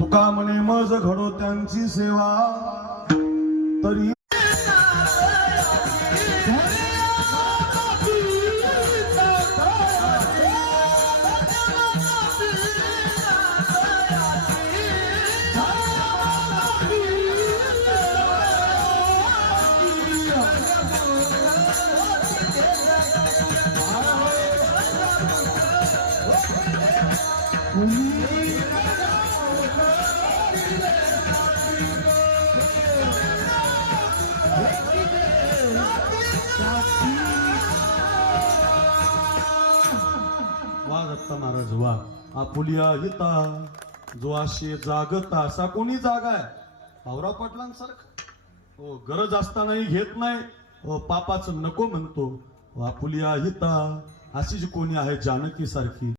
तुका म्हणे मज घडो त्यांची सेवा तरी वा दत्ता महाराज वा आपुलिया हिता जो आशे जागता असा कोणी जागा आहे पावरा पाटलांसारखं हो गरज असतानाही घेत नाही हो पापाचं नको म्हणतो आपुलिया हिता अशी जी कोणी आहे जानकी सारखी